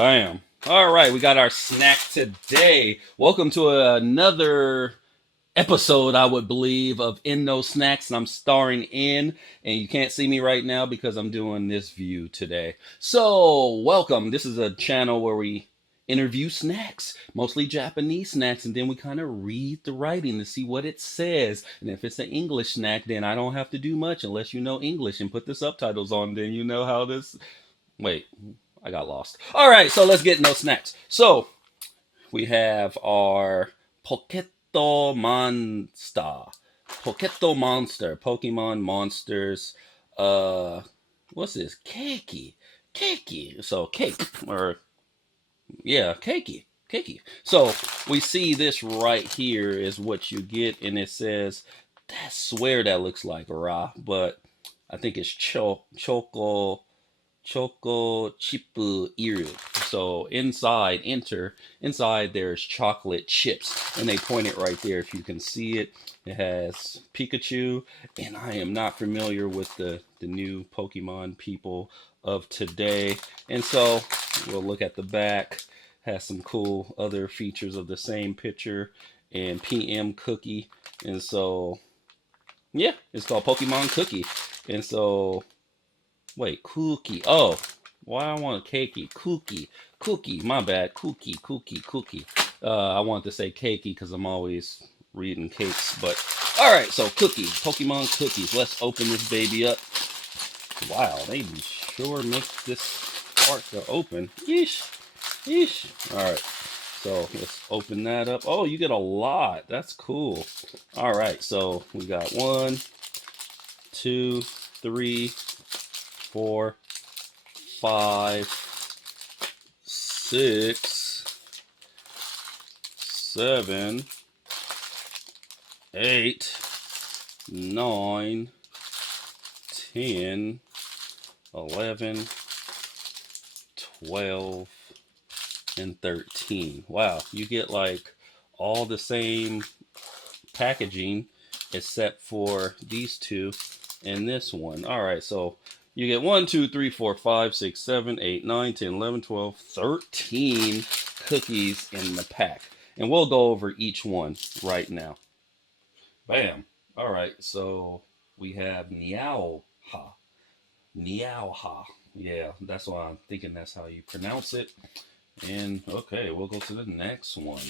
Bam. All right, we got our snack today. Welcome to another episode, I would believe, of In No Snacks, and I'm starring in, and you can't see me right now because I'm doing this view today. So, welcome. This is a channel where we interview snacks, mostly Japanese snacks, and then we kind of read the writing to see what it says. And if it's an English snack, then I don't have to do much unless you know English and put the subtitles on, then you know how this. Wait, I got lost. All right, so let's get in those snacks. So, we have our Poketo Monster. Poketo Monster. Pokemon Monsters. Uh, what's this? Keiki. Keiki. So, cake. Or, yeah, keiki. Keiki. So, we see this right here is what you get, and it says, I swear that looks like raw, but I think it's choco chip iru. So inside there's chocolate chips, and they point it right there if you can see it. It has Pikachu, and I am not familiar with the new Pokemon people of today. And so we'll look at the back. Has some cool other features of the same picture and PM cookie. And so yeah, it's called Pokemon Cookie. And so wait, cookie. Oh, why I want a cakey? Cookie. My bad. Cookie. I wanted to say cakey because I'm always reading cakes. But all right, so cookie, Pokemon cookies. Let's open this baby up. Wow, they sure make this part to open. Yeesh. All right, so let's open that up. Oh, you get a lot. That's cool. All right, so we got 1, 2, 3, 4, 5, 6, 7, 8, 9, 10, 11, 12, and 13. Wow, you get like all the same packaging except for these two and this one. All right, so you get 1, 2, 3, 4, 5, 6, 7, 8, 9, 10, 11, 12, 13 cookies in the pack. And we'll go over each one right now. Bam. All right, so we have Niauha. Niauha. Yeah, that's why I'm thinking that's how you pronounce it. And okay, we'll go to the next one.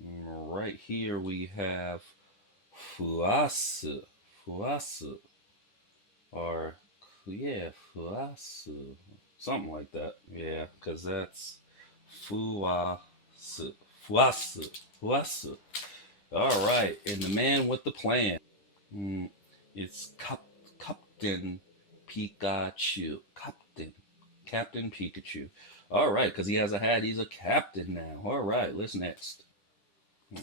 Right here we have Fuasu. Fuasu. Or yeah, Fuasu. Something like that. Yeah, because that's Fuasu. Fuasu. All right, and the man with the plan. Mm, it's Captain Pikachu. Captain Pikachu. All right, because he has a hat, he's a captain now. All right, let's next.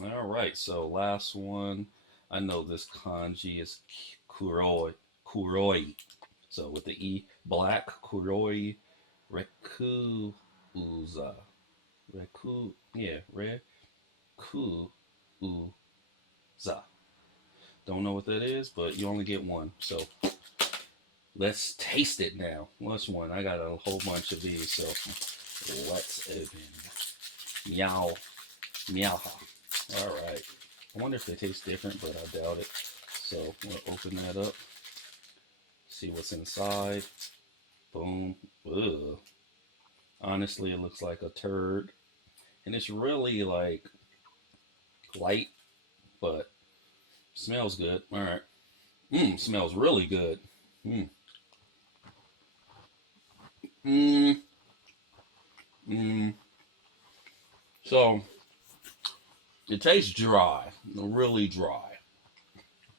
All right, so last one. I know this kanji is Kuroi. So with the E, black Kuroi Reku Uza. Reku Uza. Don't know what that is, but you only get one. So let's taste it now. What's one? I got a whole bunch of these, so let's open. Meow. Meow. All right. I wonder if they taste different, but I doubt it. So we'll open that up. See what's inside. Boom. Ugh. Honestly, it looks like a turd. And it's really like light, but smells good. All right. Smells really good. Mmm. Mmm. Mmm. So it tastes dry, really dry.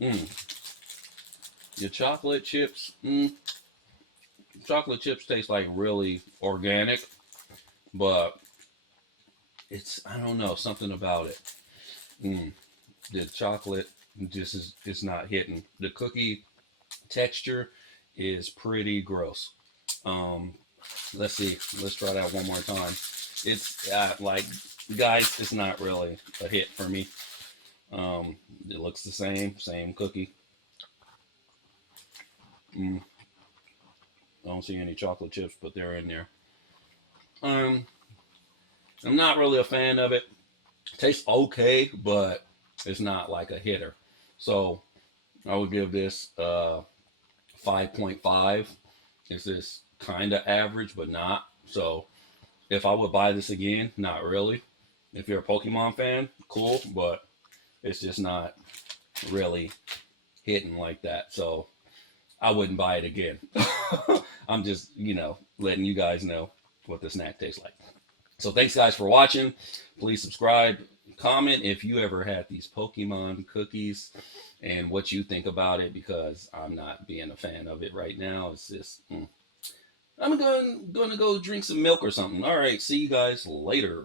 Mmm. Your chocolate chips. Chocolate chips taste like really organic, but it's I don't know something about it. Mm. The chocolate just is it's not hitting. The cookie texture is pretty gross. Um, let's see. Let's try that one more time. It's like guys, it's not really a hit for me. It looks the same cookie. Mm, I don't see any chocolate chips, but they're in there. Um, I'm not really a fan of it. Tastes okay, but it's not like a hitter. So I would give this 5.5. It's just kind of average, but not. So if I would buy this again, not really. If you're a Pokemon fan, cool, but it's just not really hitting like that. So I wouldn't buy it again. I'm just, letting you guys know what the snack tastes like. So thanks guys for watching. Please subscribe, comment if you ever had these Pokemon cookies and what you think about it, because I'm not being a fan of it right now. It's just, I'm going to go drink some milk or something. All right, see you guys later.